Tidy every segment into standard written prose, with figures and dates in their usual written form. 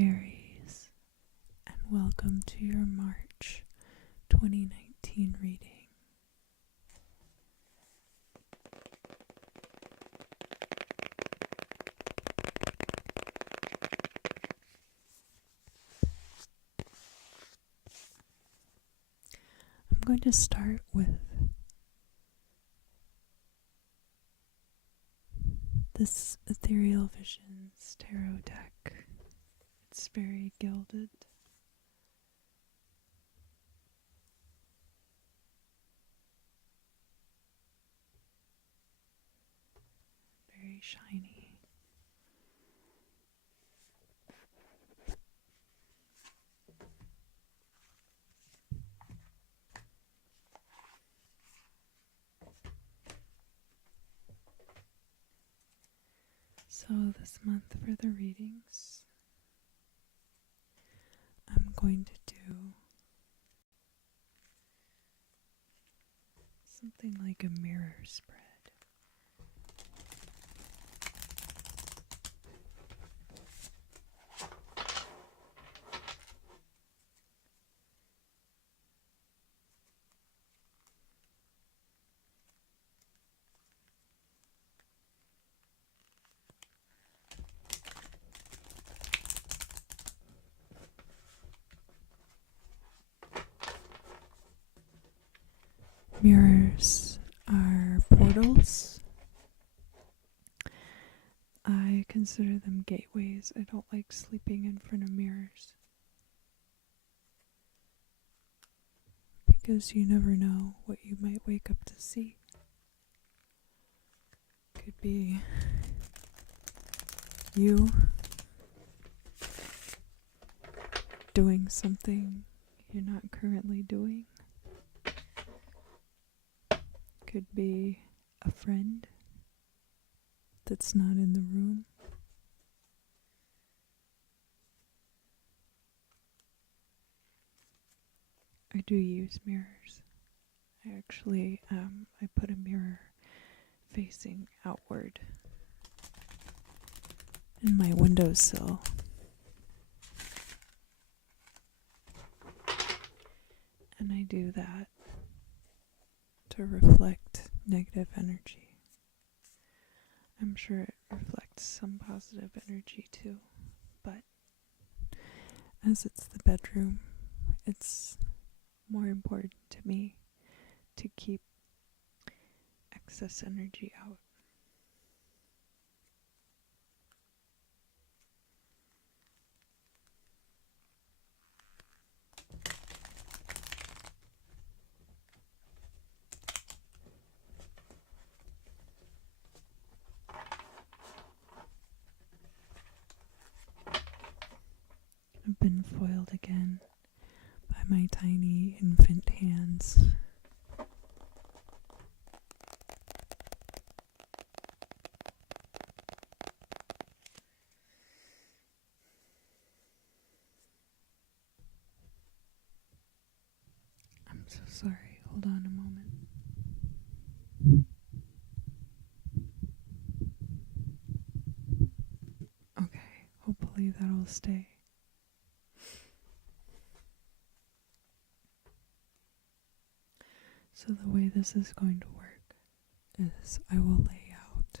Aries, and welcome to your March 2019 reading. I'm going to start with this Ethereal Visions tarot deck. It's very gilded. Very shiny. So this month for the readings, I'm going to do something like a mirror spread. Mirrors are portals. I consider them gateways. I don't like sleeping in front of mirrors because you never know what you might wake up to see. Could be you doing something you're not currently doing. Could be a friend that's not in the room. I do use mirrors. I actually, I put a mirror facing outward in my windowsill. And I do that to reflect negative energy. I'm sure it reflects some positive energy too, but as it's the bedroom, it's more important to me to keep excess energy out. I've been foiled again by my tiny infant hands. I'm so sorry. Hold on a moment. Okay, hopefully that'll stay. So the way this is going to work is I will lay out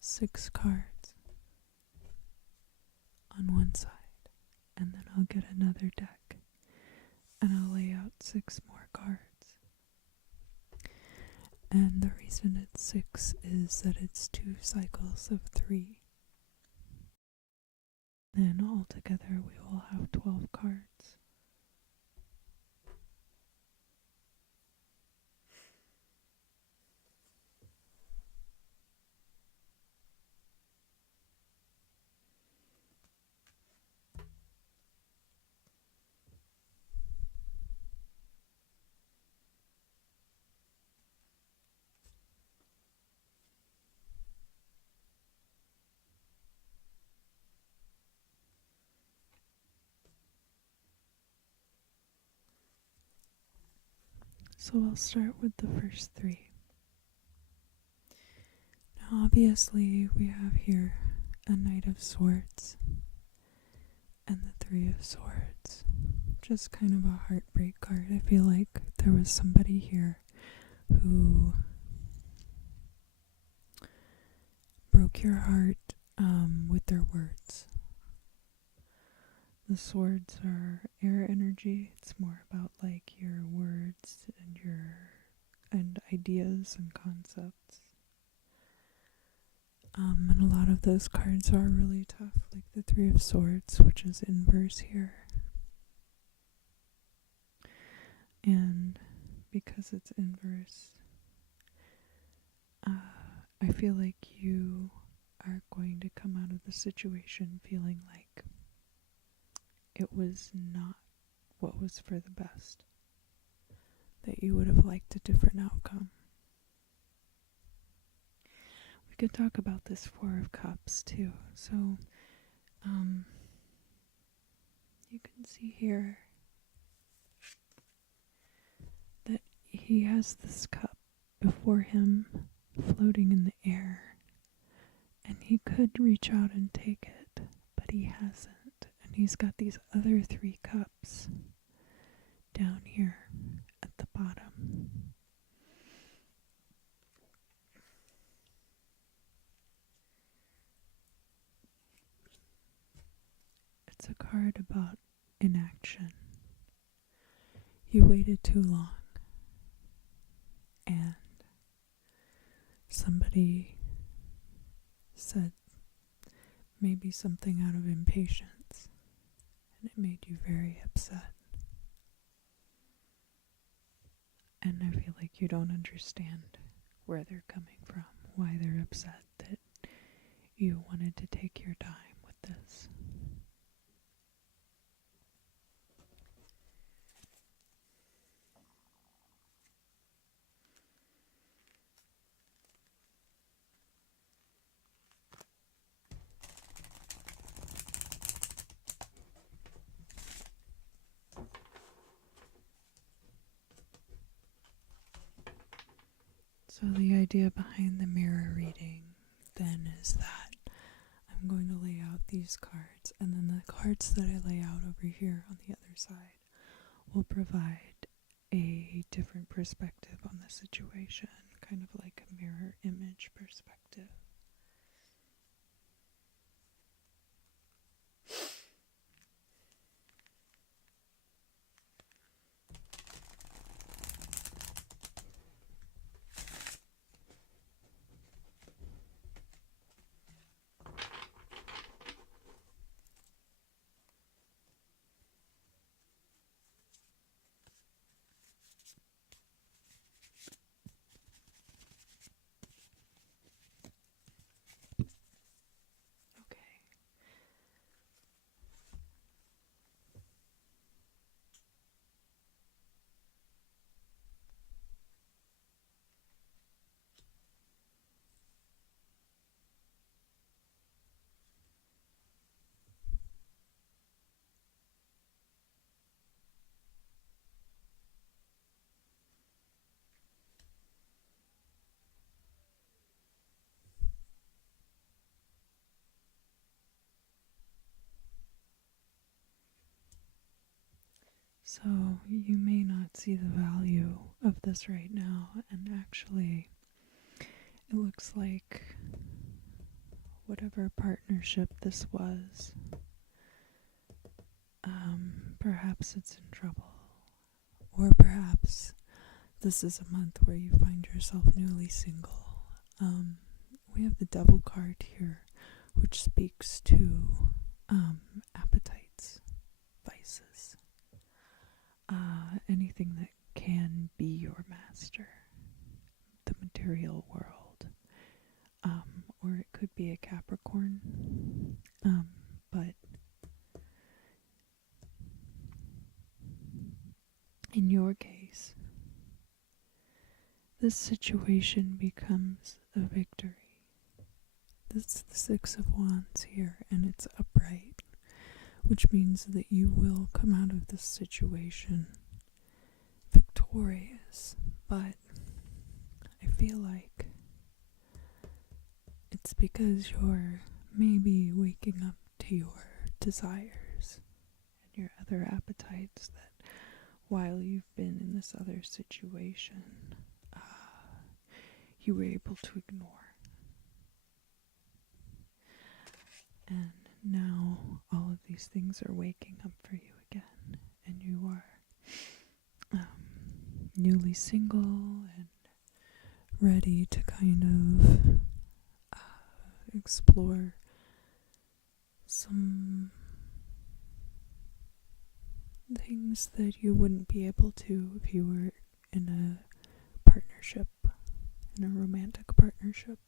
6 cards on one side, and then I'll get another deck and I'll lay out 6 more cards. And the reason it's 6 is that it's 2 cycles of 3. Then altogether we will have 12 cards. So I'll start with the first 3. Now obviously we have here a Knight of Swords and the Three of Swords. Just kind of a heartbreak card. I feel like there was somebody here who broke your heart with their words. The swords are air energy. It's more about like your words and ideas and concepts. And a lot of those cards are really tough, like the Three of Swords, which is inverse here. And because it's inverse, I feel like you are going to come out of the situation feeling like it was not what was for the best, that you would have liked a different outcome. We could talk about this Four of Cups too. So, you can see here that he has this cup before him floating in the air, and he could reach out and take it, but he hasn't. And he's got these other 3 cups down here at the bottom. It's a card about inaction. You waited too long, and somebody said maybe something out of impatience, and it made you very upset. And I feel like you don't understand where they're coming from, why they're upset that you wanted to take your time with this. So the idea behind the mirror reading then is that I'm going to lay out these cards, and then the cards that I lay out over here on the other side will provide a different perspective on the situation, kind of like a mirror image perspective. So you may not see the value of this right now, and actually it looks like whatever partnership this was, perhaps it's in trouble, or perhaps this is a month where you find yourself newly single. We have the Devil card here, which speaks to appetites, vices, anything that can be your master, the material world, or it could be a Capricorn, but in your case, this situation becomes a victory. This is the Six of Wands here, and it's upright, which means that you will come out of this situation victorious. But I feel like it's because you're maybe waking up to your desires and your other appetites that while you've been in this other situation, you were able to ignore. And now all of these things are waking up for you again, and you are newly single and ready to kind of explore some things that you wouldn't be able to if you were in a partnership, in a romantic partnership.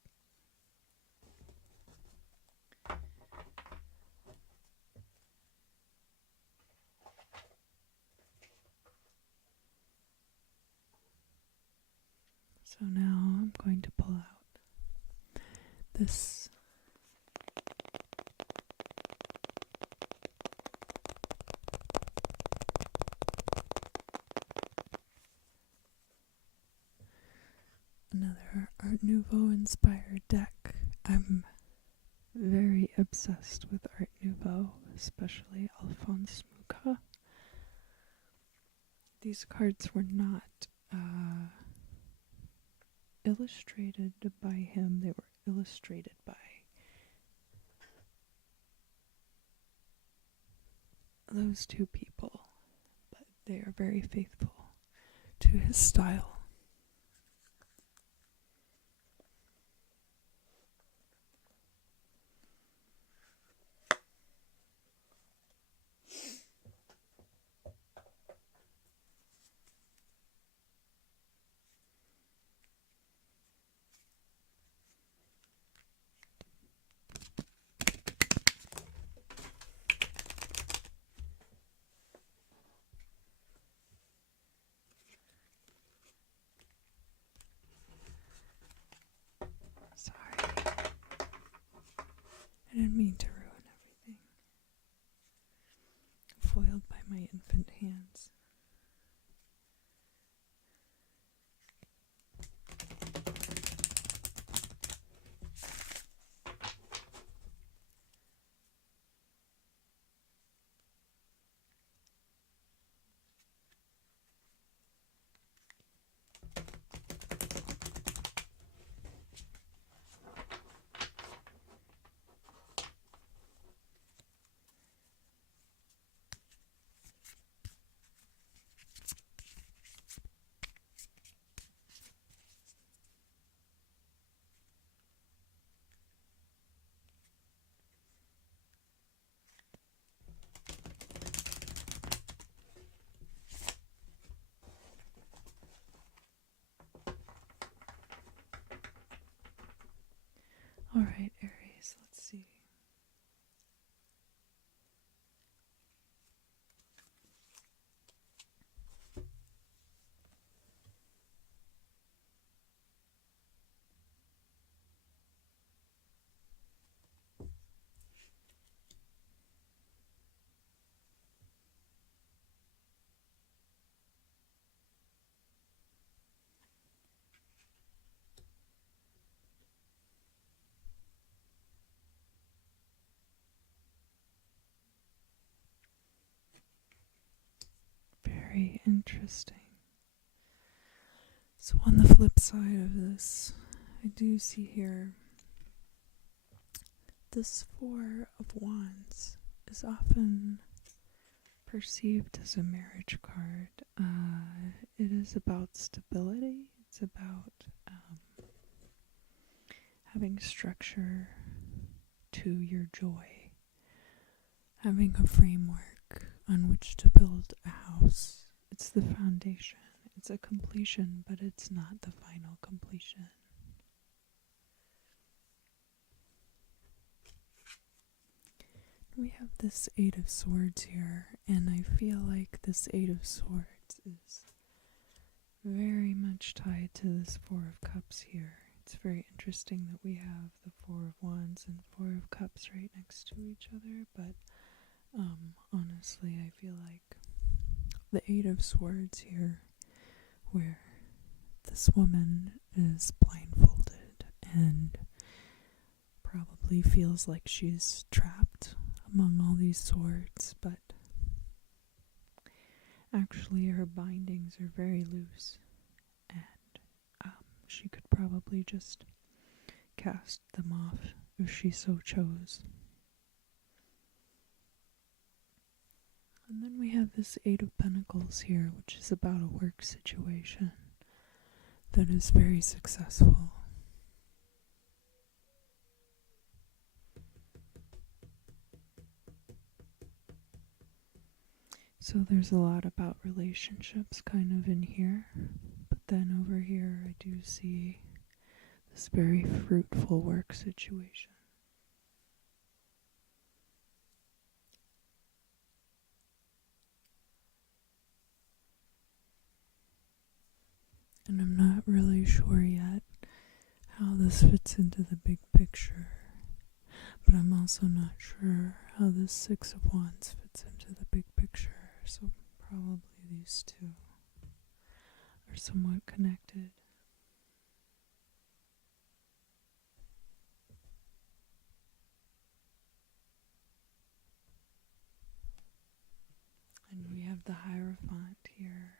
So now I'm going to pull out this another Art Nouveau inspired deck. I'm very obsessed with Art Nouveau, especially Alphonse Mucha. These cards were not illustrated by him, they were illustrated by those two people, but they are very faithful to his style. Sorry. I didn't mean to ruin everything. Foiled by my infant hands. Alright, Aries, let's see. Very interesting. So on the flip side of this, I do see here this Four of Wands is often perceived as a marriage card. It is about stability. It's about having structure to your joy, having a framework on which to build a house. It's the foundation. It's a completion, but it's not the final completion. We have this Eight of Swords here, and I feel like this Eight of Swords is very much tied to this Four of Cups here. It's very interesting that we have the Four of Wands and Four of Cups right next to each other, but honestly, I feel like the Eight of Swords here, where this woman is blindfolded and probably really feels like she's trapped among all these swords, but actually her bindings are very loose, and she could probably just cast them off if she so chose. And then we have this Eight of Pentacles here, which is about a work situation that is very successful. So there's a lot about relationships kind of in here, but then over here I do see this very fruitful work situation. And I'm not really sure yet how this fits into the big picture, but I'm also not sure how this Six of Wands fits into the big picture, so probably these two are somewhat connected. And we have the Hierophant here,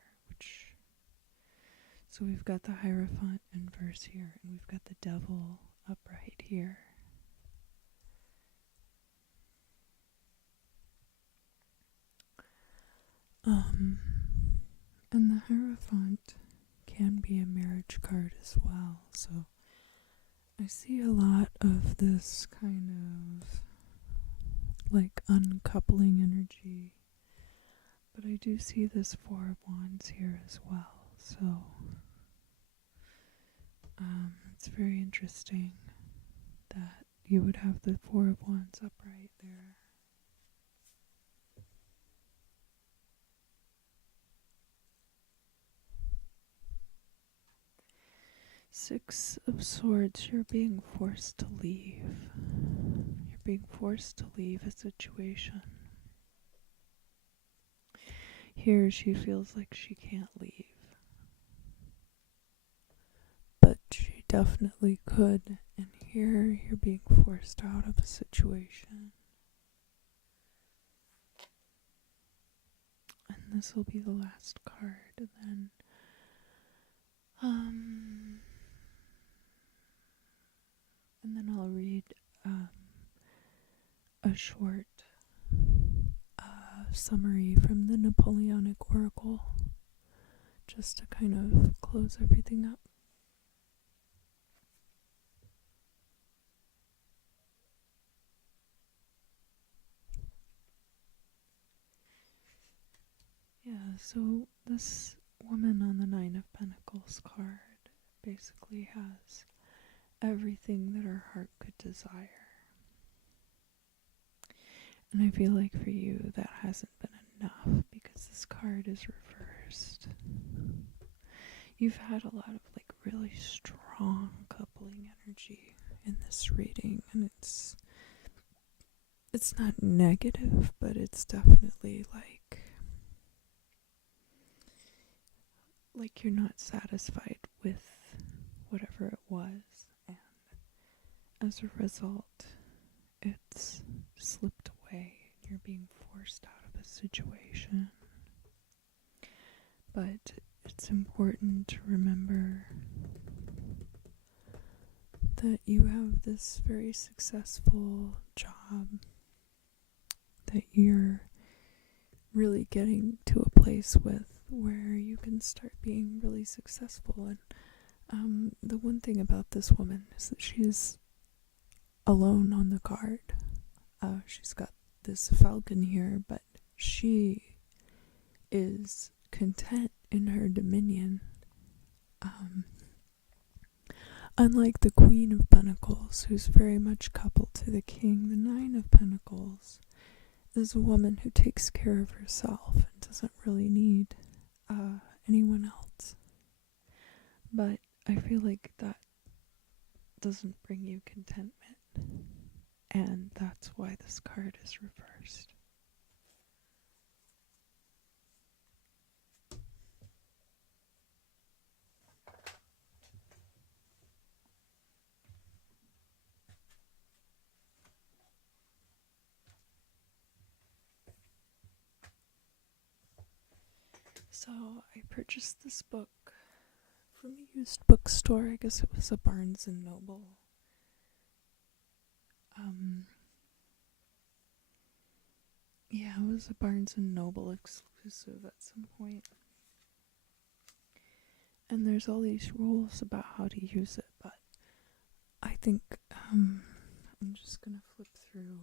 so we've got the Hierophant inverse here, and we've got the Devil upright here. And the Hierophant can be a marriage card as well, so I see a lot of this kind of like uncoupling energy, but I do see this Four of Wands here as well, so it's very interesting that you would have the Four of Wands upright there. Six of Swords, you're being forced to leave. You're being forced to leave a situation. Here she feels like she can't leave, but she definitely could, and here you're being forced out of a situation. And this will be the last card, and then I'll read a short summary from the Napoleonic Oracle, just to kind of close everything up. Yeah, so this woman on the Nine of Pentacles card basically has everything that her heart could desire. And I feel like for you that hasn't been enough because this card is reversed. You've had a lot of like really strong coupling energy in this reading, and it's not negative, but it's definitely like you're not satisfied with whatever it was, and as a result it's slipped away and you're being forced out of a situation. But it's important to remember that you have this very successful job, that you're really getting to a place with where you can start being really successful. And the one thing about this woman is that she's alone on the card. She's got this falcon here, but she is content in her dominion. Unlike the Queen of Pentacles, who's very much coupled to the King, the Nine of Pentacles is a woman who takes care of herself and doesn't really need anyone else. But I feel like that doesn't bring you contentment, and that's why this card is reversed. So I purchased this book from a used bookstore. I guess it was a Barnes and Noble. Yeah, it was a Barnes and Noble exclusive at some point. And there's all these rules about how to use it, but I think I'm just gonna flip through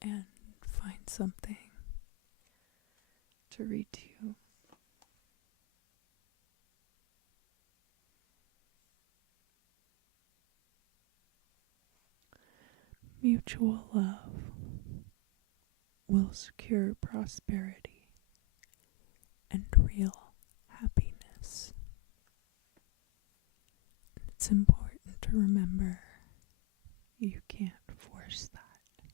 and find something to read to you. Mutual love will secure prosperity and real happiness. It's important to remember you can't force that.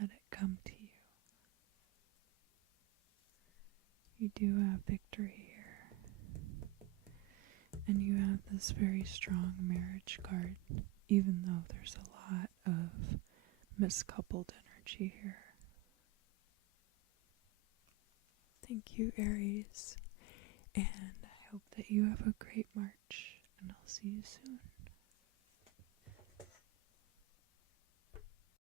Let it come to you. You do have victory here. And you have this very strong marriage card, even though there's a lot of miscoupled energy here. Thank you, Aries, and I hope that you have a great March, and I'll see you soon.